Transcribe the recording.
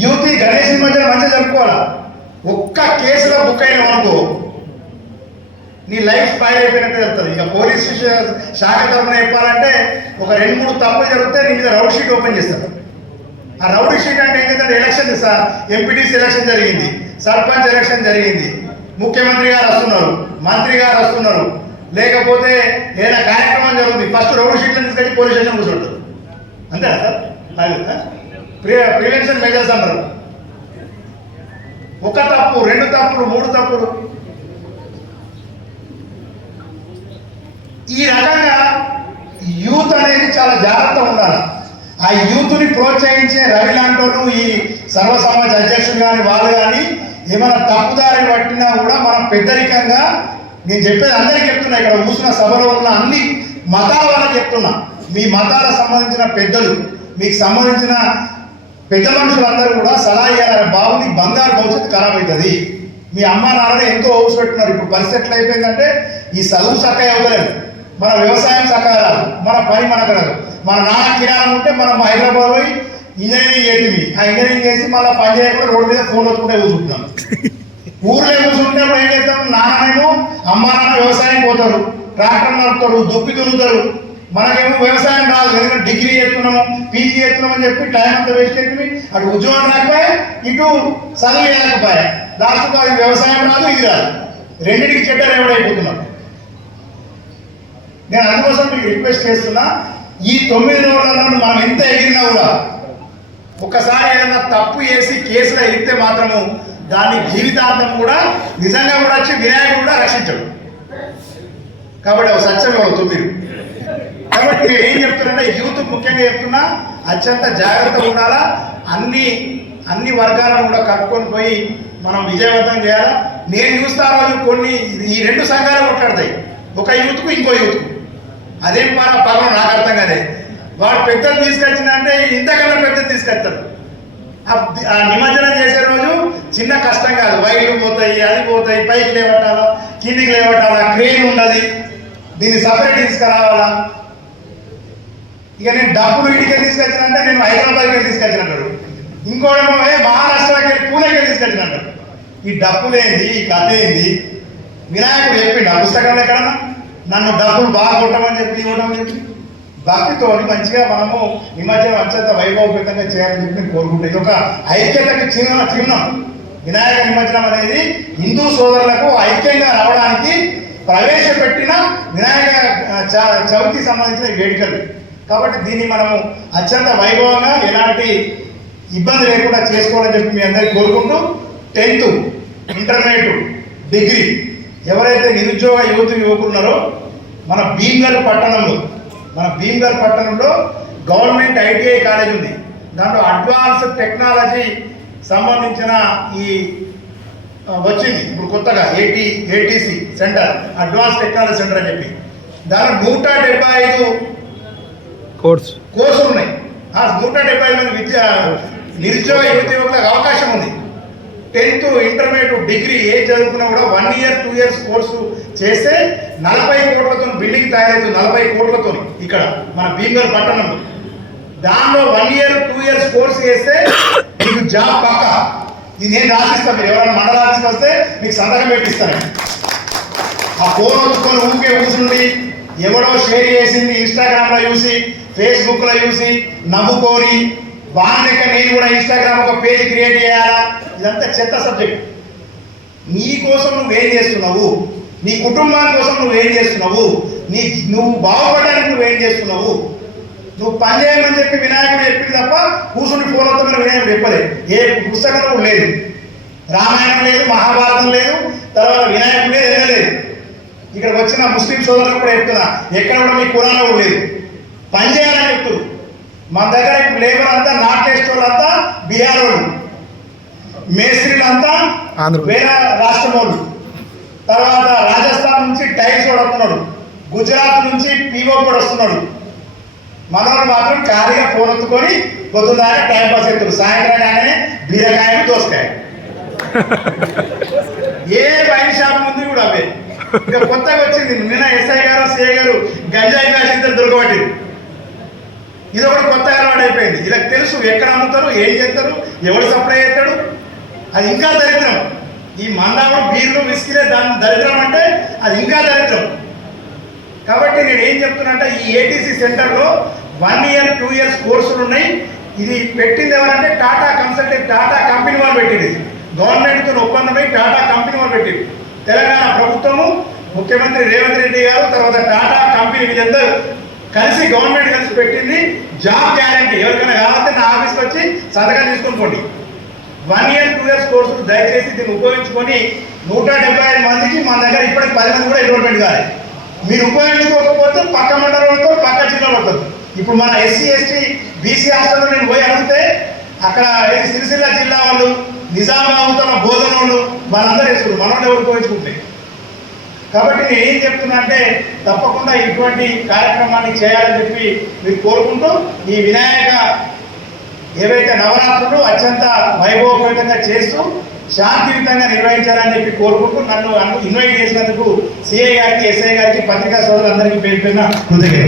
యువతి గణేష్ మధ్య మంచిగా జరుపుకోవాలా? ఒక్క కేసులో బుక్ అయిన అనుకో నీ లైఫ్ స్పాయిల్ అయిపోయినట్టు వెళ్తుంది ఇక పోలీస్ శాఖ తరఫున చెప్పాలంటే ఒక రెండు మూడు తప్పులు జరిగితే నీ మీద రౌడ్ షీట్ ఓపెన్ చేస్తారు. ఆ రౌడ్ షీట్ అంటే ఏంటంటే ఎలక్షన్ సార్ ఎంపీటీసీ ఎలక్షన్ జరిగింది. సర్పంచ్ ఎలక్షన్ జరిగింది. ముఖ్యమంత్రి గారు వస్తున్నారు. మంత్రి గారు వస్తున్నారు. లేకపోతే ఏదైనా కార్యక్రమం జరుగుతుంది. ఫస్ట్ రౌడ్ షీట్లను తీసుకెళ్ళి పోలీస్ స్టేషన్ కూర్చుంటారు అంతేనా సార్? లాగా ప్రివెన్షన్ మెజర్స్ అన్నారు ఒక తప్పు రెండు తప్పులు మూడు తప్పులు. ఈ రకంగా యూత్ అనేది చాలా జాగ్రత్త ఉండాలి. ఆ యూత్ని ప్రోత్సహించే రవి లాంటోను ఈ సర్వసమాజ అధ్యక్షుడు కానీ వాళ్ళు కానీ ఏమైనా తప్పుదారి పట్టినా కూడా మనం పెద్దరికంగా నేను చెప్పేది అందరికీ చెప్తున్నా ఇక్కడ కూసిన సభలో ఉన్న అన్ని మతాల వాళ్ళకి చెప్తున్నా. మీ మతాలకు సంబంధించిన పెద్దలు మీకు సంబంధించిన పెద్ద మనుషులందరూ కూడా సలహా ఇవ్వాలి బాబుని బంగారు భవిష్యత్తు ఖరాబ్ అవుతుంది మీ అమ్మ నాన్న ఎంతో హోప్స్ పెట్టున్నారు. ఇప్పుడు పరిస్థితి ఎట్లా అయిపోయిందంటే ఈ చదువు చక్కగా ఇవ్వలేదు మన వ్యవసాయం చక్కగా రాదు. మన పని మనకు రాదు మన నాన్న కిరాణం ఉంటే మనం హైదరాబాద్ పోయి ఇంజనీరింగ్ చేసింది. ఆ ఇంజనీరింగ్ చేసి మళ్ళీ పని చేయకుండా రోడ్డు మీద ఫోన్ వచ్చుకుంటే కూర్చుంటున్నాం. ఊర్లో కూర్చుంటేప్పుడు ఏం చేస్తాం? నాన్నేమో అమ్మ నాన్న వ్యవసాయం పోతారు. ట్రాక్టర్ నడుపుతారు. దుప్పి దున్నుతారు. మనకేమో వ్యవసాయం రాదు ఎందుకంటే డిగ్రీ చేస్తున్నాము పీజీ చేస్తున్నాం అని చెప్పి టైం అంతా వేస్ట్ అవుతుంది అటు ఉద్యోగం రాకపోయా ఇటు చదువు లేకపోయా లాస్ట్కు అది వ్యవసాయం రాదు ఇది రాదు. రెండింటికి చెడ్డ రేవడైపోతున్నాం నేను అందుకోసం మీకు రిక్వెస్ట్ చేస్తున్నా ఈ తొమ్మిది రోజులను మనం ఎంత ఎగిరినా కూడా ఒక్కసారి ఏదైనా తప్పు చేసి కేసులో ఎగిరితే మాత్రము దాని జీవితాంతం కూడా నిజంగా కూడా వచ్చి వినాయకుడు కూడా రక్షించడు. కాబట్టి ఒక సత్యం అవుతుంది మీరు. కాబట్టి నేను ఏం చెప్తున్నా యూత్ ముఖ్యంగా చెప్తున్నా అత్యంత జాగ్రత్తగా ఉండాలా? అన్ని అన్ని వర్గాలను కూడా కట్టుకొని పోయి మనం విజయవంతం చేయాలా? నేను చూస్తా రోజు కొన్ని ఈ రెండు సంఘాలు కొట్లాడతాయి. ఒక యూత్కు ఇంకో యూత్కు. అదేం మన పదం నాకు అర్థం కాదే. వాడు పెద్దలు తీసుకొచ్చిందంటే ఇంతకన్నా పెద్దలు తీసుకొస్తారు. ఆ- ఆ నిమజ్జనం చేసే రోజు చిన్న కష్టం కాదు. వైర్లు పోతాయి అది పోతాయి పైకి లేవట్టాలా కిందికి లేవట్టాలా క్రెయిన్ ఉన్నది. దీన్ని సపరేట్ తీసుకురావాలా? ఇక నేను డబ్బులు ఇంటికి తీసుకొచ్చినంటే నేను హైదరాబాద్కి తీసుకొచ్చినట్టు. ఇంకోటేమో మహారాష్ట్రకి వెళ్ళి పూణేకి తీసుకొచ్చినట్టు. ఈ డబ్బులు ఏంది ఈ కథ ఏంది వినాయకుడు చెప్పిండు ఆ పుస్తకంలో ఎక్కడన్నా? నన్ను డబ్బులు బాగా కొట్టమని చెప్పి ఇవ్వడం చెప్పి. భక్తితో మంచిగా మనము నిమజ్జనం అత్యంత వైభవపేతంగా చేయాలని చెప్పి నేను కోరుకుంటాను ఇది ఒక ఐక్యతకి చిహ్నం చిహ్నం. వినాయక నిమజ్జనం అనేది హిందూ సోదరులకు ఐక్యంగా ప్రవేశపెట్టిన వినాయక చవితి చ- చవితికి సంబంధించిన వేడుకలు. కాబట్టి దీన్ని మనము అత్యంత వైభవంగా ఎలాంటి ఇబ్బంది లేకుండా చేసుకోవాలని చెప్పి మీ అందరికీ కోరుకుంటూ టెన్త్ ఇంటర్మీడియట్ డిగ్రీ ఎవరైతే నిరుద్యోగ యువత యువకులు ఉన్నారో మన భీమ్గల్ పట్టణంలో మన భీమ్గల్ పట్టణంలో గవర్నమెంట్ ఐటీఐ కాలేజ్ ఉంది. దాంట్లో అడ్వాన్స్ టెక్నాలజీ సంబంధించిన ఈ వచ్చింది. ఇప్పుడు కొత్తగా AT ATC center advance technology center అని చెప్పి. దాంట్లో నూట డెబ్బై ఐదు కోర్స్. కోర్సులు ఉన్నాయి. ఆ నూట డెబ్బై ఐదు మంది విద్య నిరుద్యోగ యువతి యువకులకు అవకాశం ఉంది. టెన్త్ ఇంటర్మీడియట్ డిగ్రీ ఏ చదువుకున్నా కూడా one year two years course చేస్తే నలభై కోట్లతో బిల్డింగ్ తయారైతుంది నలభై కోట్లతో ఇక్కడ మన భీమవరం పట్టణంలో. దానిలో one year two years course చేస్తే మీకు జాబ్ పక్క. నేను రాసిస్తాను మీరు ఎవరైనా మండలానికి వస్తే మీకు సంతకం పెట్టిస్తాను. ఆ ఫోన్ వచ్చుకొని ఊరికే కూర్చుండి ఎవడో షేర్ చేసింది ఇన్స్టాగ్రామ్లో చూసి ఫేస్బుక్లో చూసి నవ్వుకొని వాళ్ళ నేను కూడా ఇన్స్టాగ్రామ్ ఒక పేజ్ క్రియేట్ చేయాలా? ఇదంతా చెత్త సబ్జెక్ట్ నీ కోసం నువ్వేం చేస్తున్నావు? నీ కుటుంబాని కోసం నువ్వేం చేస్తున్నావు? నీ నువ్వు బాగుపడడానికి నువ్వేం చేస్తున్నావు? నువ్వు పని చేయమని చెప్పి వినాయకుడు కూర్చుని ఫోన్ అవుతున్న వినాయకుడు చెప్పలేదు ఏ పుస్తకంలో కూడా లేదు. రామాయణం లేదు మహాభారతం లేదు తర్వాత వినాయకుడు లేదు ఇక్కడ వచ్చిన ముస్లిం సోదరులకు కూడా చెప్తున్నా ఎక్కడ కూడా మీ కురాలో కూడా లేదు. పని చేయాలని చెప్తున్నారు. మన దగ్గర ఇప్పుడు లేబర్ అంతా నార్త్ ఈస్ట్ వాళ్ళంతా బీహార్ వాళ్ళు మేస్త్రీలు అంతా. వేరే రాష్ట్రం వాళ్ళు తర్వాత రాజస్థాన్ నుంచి టైల్స్ కూడా వస్తున్నాడు. గుజరాత్ నుంచి పీఓ కూడా వస్తున్నాడు. మనవాడు మాత్రం ఖాళీగా ఫోన్ ఎత్తుకొని పొద్దుదాకా టైం పాస్ అవుతారు సాయంత్రం కానీ బీరకాయలు దోసకాయ ఏ వైన్ షాప్ ముందు కూడా అవే. ఇక కొత్తగా వచ్చింది. నిన్న ఎస్ఐ గారు సిఐ గారు గంజాయి బ్యాచ్ ఇద్దరు దొరకబట్టిరు. ఇది ఒకటి కొత్త అలవాటు అయిపోయింది. ఇలా తెలుసు ఎక్కడ అమ్ముతారు ఏం చేస్తారు ఎవడు సప్లై చేస్తాడు. అది ఇంకా దరిద్రం. ఈ మందాము బీర్లు విసికిలే దాని దరిద్రం అంటే అది ఇంకా దరిద్రం. కాబట్టి నేను ఏం చెప్తున్నా ఈ ఏటీసీ సెంటర్లో వన్ ఇయర్ టూ ఇయర్స్ కోర్సులు ఉన్నాయి. ఇది పెట్టింది ఎవరంటే టాటా కన్సల్టెంట్ టాటా కంపెనీ వాళ్ళు పెట్టింది. గవర్నమెంట్తో ఒప్పందమై టాటా కంపెనీ వాళ్ళు పెట్టింది. తెలంగాణ ప్రభుత్వము ముఖ్యమంత్రి రేవంత్ రెడ్డి గారు తర్వాత టాటా కంపెనీ వీళ్ళందరూ కలిసి గవర్నమెంట్ కలిసి పెట్టింది. జాబ్ గ్యారంటీ ఎవరికైనా కావాలంటే నా ఆఫీస్కి వచ్చి సంతకం తీసుకొని పోండి. వన్ ఇయర్ టూ ఇయర్స్ కోర్సులు దయచేసి దీన్ని ఉపయోగించుకొని నూట డెబ్బై ఐదు మందికి మన దగ్గర ఇప్పటికి పది మంది కూడా ఎన్రోల్మెంట్ కాదు మీరు ఉపయోగించుకోకపోతే పక్క మండలంతో పక్క జిల్లాలో ఉంటుంది. ఇప్పుడు మన ఎస్సీ ఎస్టీ బీసీ హాస్టల్లో నేను పోయి అడిగితే అక్కడ ఏది సిరిసిల్ల జిల్లా వాళ్ళు నిజామాబాద్ బోధన వాళ్ళు వాళ్ళందరూ వేసుకున్నారు మనోళ్ళు ఎవరు పోయించుకుంటే? కాబట్టి నేను ఏం చెప్తున్నా అంటే తప్పకుండా ఇటువంటి కార్యక్రమాన్ని చేయాలని చెప్పి మీరు కోరుకుంటూ ఈ వినాయక ఏవైతే నవరాత్రులు అత్యంత వైభవపేతంగా చేస్తూ శాంతియుతంగా నిర్వహించాలని చెప్పి కోరుకుంటూ నన్ను ఇన్వైట్ చేసినందుకు సిఐ గారికి ఎస్ఐ గారికి పత్రికా సోదరులందరికీ పేరు పేరున హృదయ